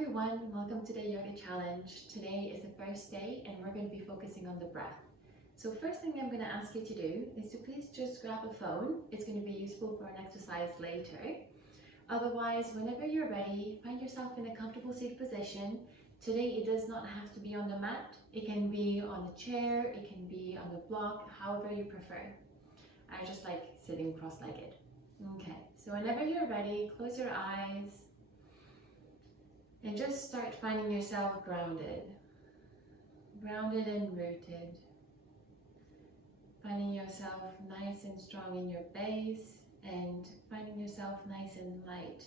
everyone, welcome to the yoga challenge. Today is the first day and we're going to be focusing on the breath. So first thing I'm going to ask you to do is to please just grab a phone. It's going to be useful for an exercise later. Otherwise, whenever you're ready, find yourself in a comfortable seat position. Today it does not have to be on the mat. It can be on a chair, it can be on the block, however you prefer. I just like sitting cross-legged. Okay, so whenever you're ready, close your eyes. And just start finding yourself grounded and rooted. Finding yourself nice and strong in your base and finding yourself nice and light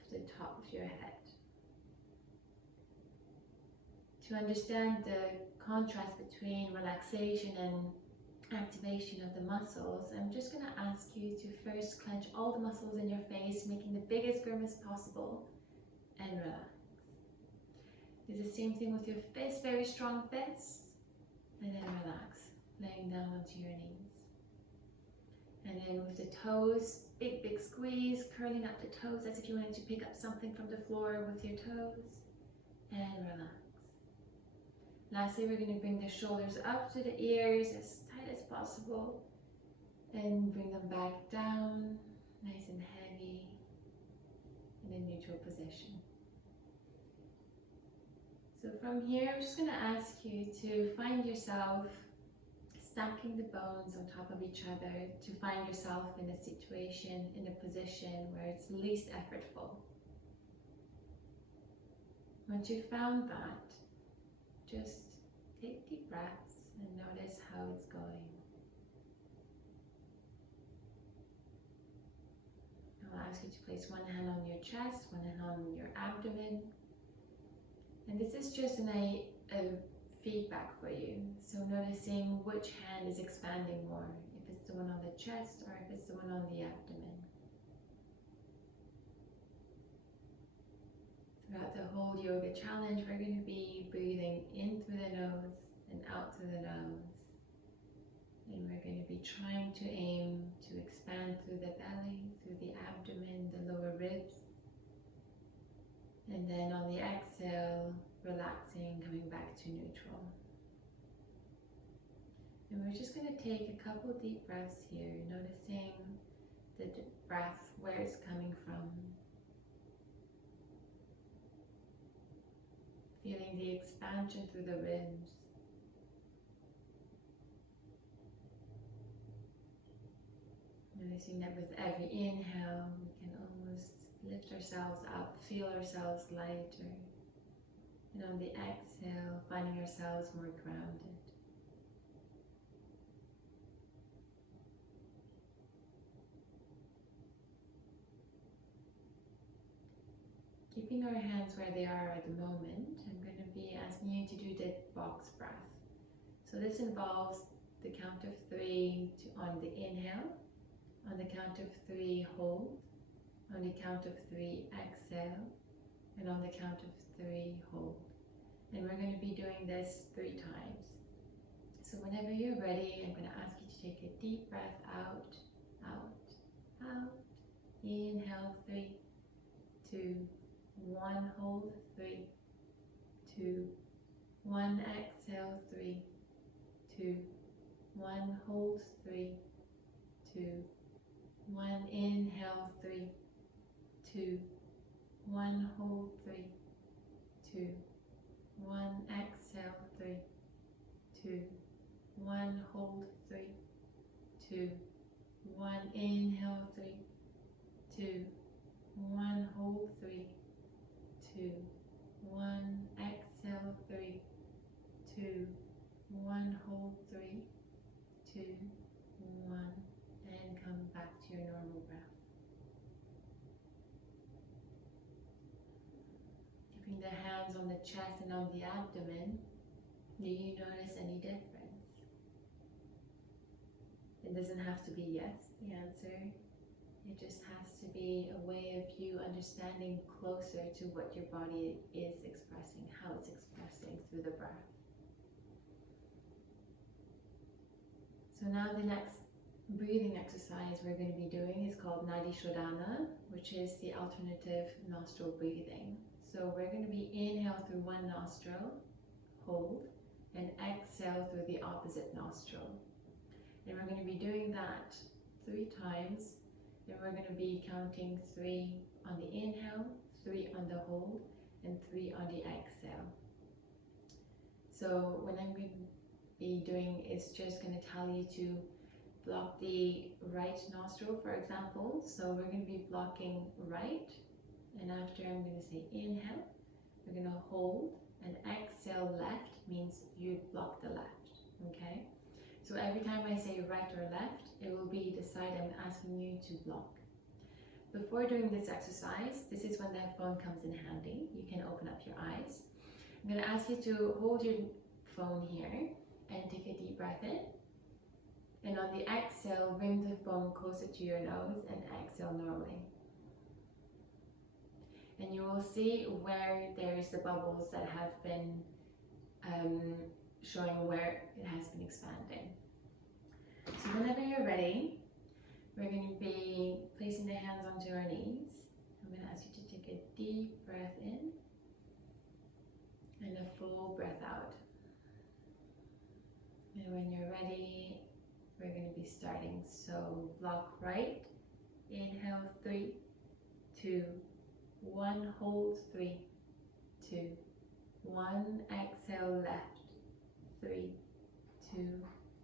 at the top of your head. To understand the contrast between relaxation and activation of the muscles, I'm just going to ask you to first clench all the muscles in your face, making the biggest grimace possible, and relax. Do the same thing with your fists, very strong fists, and then relax, laying down onto your knees. And then with the toes, big squeeze, curling up the toes as if you wanted to pick up something from the floor with your toes, and relax. Lastly, we're going to bring the shoulders up to the ears as tight as possible, and bring them back down, nice and heavy, in a neutral position. So from here, I'm just going to ask you to find yourself stacking the bones on top of each other, to find yourself in a situation, in a position where it's least effortful. Once you've found that, just take deep breaths and notice how it's going. I'll ask you to place one hand on your chest, one hand on your abdomen. And this is just a feedback for you. So noticing which hand is expanding more, if it's the one on the chest or if it's the one on the abdomen. Throughout the whole yoga challenge, we're going to be breathing in through the nose and out through the nose. And we're going to be trying to aim to expand through the belly, through the abdomen, the lower ribs. And then on the exhale, relaxing, coming back to neutral. And we're just going to take a couple deep breaths here, noticing the breath, where it's coming from. Feeling the expansion through the ribs. Noticing that with every inhale, we can almost lift ourselves up, feel ourselves lighter. And on the exhale, finding ourselves more grounded. Keeping our hands where they are at the moment, I'm going to be asking you to do the box breath. So this involves the count of 3 on the inhale, on the count of 3 hold, on the count of 3 exhale, and on the count of 3 hold. And we're going to be doing this 3 times. So whenever you're ready, I'm going to ask you to take a deep breath out, out, out. Inhale, 3, 2, 1, hold, 3, 2, 1, exhale, 3, 2, 1, hold, 3, 2, 1, inhale, 3, 2, 1, hold, 3, 2, 1, exhale, 3, 2, 1, hold, 3, 2, 1, inhale, 3, 2, 1, hold, 3, 2, 1, exhale, 3, 2, 1, hold, 3, 2, 1, and come back to your normal breath. Keeping the hands on the chest and on the abdomen, do you notice any difference? It doesn't have to be yes, the answer. It just has to be a way of you understanding closer to what your body is expressing, how it's expressing through the breath. So now the next breathing exercise we're going to be doing is called Nadi Shodhana, which is the alternative nostril breathing. So So we're going to be inhale through one nostril, hold, and exhale through the opposite nostril. And we're going to be doing that 3 times. And we're going to be counting 3 on the inhale, 3 on the hold, and 3 on the exhale. So what I'm going to be doing is just going to tell you to block the right nostril, for example. So we're going to be blocking right, and after I'm going to say inhale, we're going to hold, and exhale left means you block the left, okay? So every time I say right or left, it will be the side I'm asking you to block. Before doing this exercise, this is when the phone comes in handy. You can open up your eyes. I'm going to ask you to hold your phone here and take a deep breath in. And on the exhale, bring the phone closer to your nose and exhale normally. And you will see where there's the bubbles that have been showing where it has been expanding. So whenever you're ready, we're going to be placing the hands onto our knees. I'm going to ask you to take a deep breath in and a full breath out. And when you're ready, we're going to be starting. So block right, inhale 3, 2, 1, hold 3, 2, 1, exhale left, 3, 2,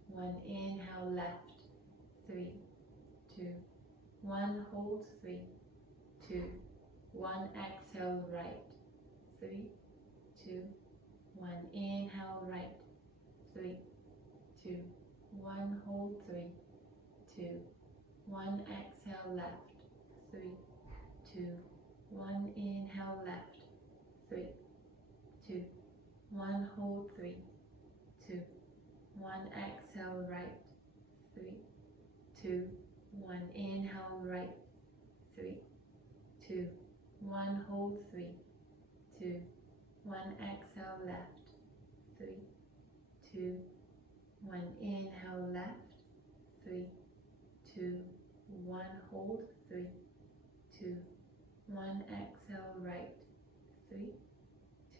1, inhale left, 3, 2, 1, hold 3, 2, 1, exhale right, 3, 2, 1, inhale right, 3, 2, 1, hold 3, 2, 1, exhale left, 3, 2, 1, inhale left, 3, 2, 1, hold 3, 2, 1, exhale right, 3, 2, 1, inhale right, 3, 2, 1, hold 3, 2, 1, exhale left, 3, 2, 1, inhale left, 3, 2, 1, hold 3, 2, 1, exhale right, 3,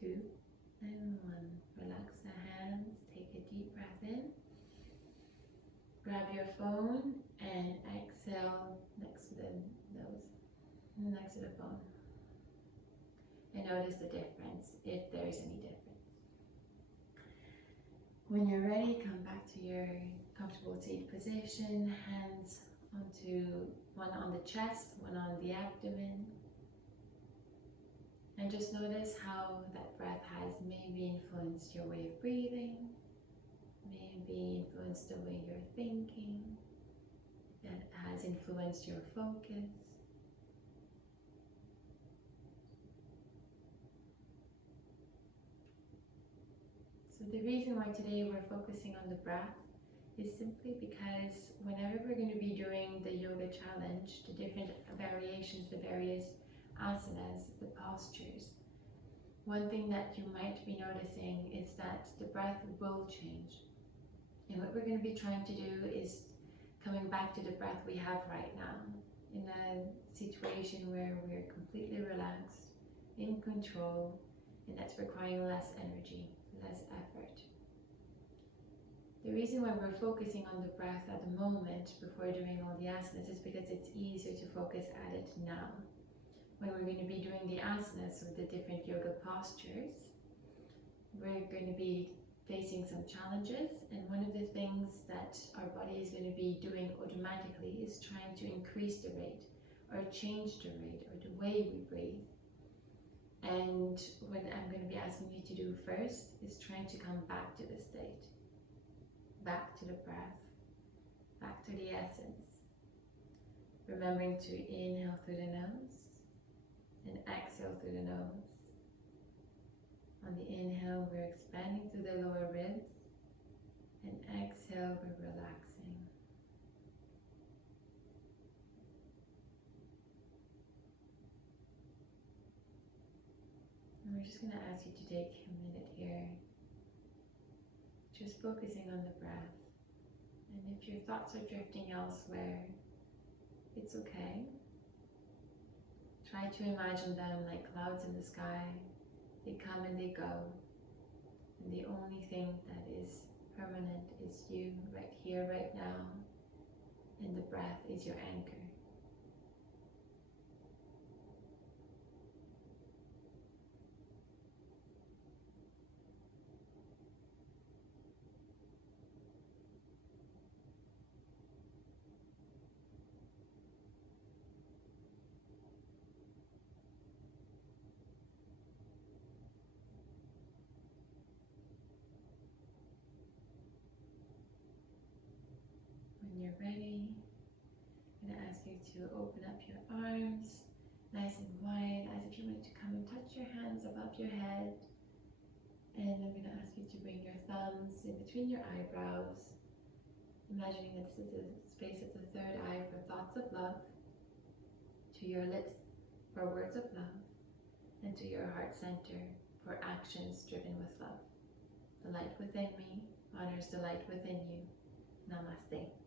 2, and 1. Relax the hands, take a deep breath in. Grab your phone and exhale next to the nose, next to the phone. And notice the difference, if there is any difference. When you're ready, come back to your comfortable seat position, hands onto one on the chest, one on the abdomen. And just notice how that breath has maybe influenced your way of breathing, maybe influenced the way you're thinking, that has influenced your focus. So the reason why today we're focusing on the breath is simply because whenever we're going to be doing the yoga challenge, the different variations, the various asanas, the postures, one thing that you might be noticing is that the breath will change. And what we're going to be trying to do is coming back to the breath we have right now, in a situation where we're completely relaxed, in control, and that's requiring less energy, less effort. The reason why we're focusing on the breath at the moment before doing all the asanas is because it's easier to focus at it now. When we're going to be doing the asanas, or the different yoga postures, we're going to be facing some challenges, and one of the things that our body is going to be doing automatically is trying to increase the rate, or change the rate, or the way we breathe. And what I'm going to be asking you to do first is trying to come back to the state, back to the breath, back to the essence. Remembering to inhale through the nose and exhale through the nose. On the inhale, we're expanding through the lower ribs, and exhale, we're relaxing. And we're just going to ask you to take a minute here, just focusing on the breath. And if your thoughts are drifting elsewhere, it's okay. Try to imagine them like clouds in the sky. They come and they go. And the only thing that is permanent is you right here, right now. And the breath is your anchor. When you're ready, I'm going to ask you to open up your arms nice and wide, as if you wanted to come and touch your hands above your head. And I'm going to ask you to bring your thumbs in between your eyebrows, imagining that this is the space of the third eye for thoughts of love, to your lips for words of love, and to your heart center for actions driven with love. The light within me honors the light within you. Namaste.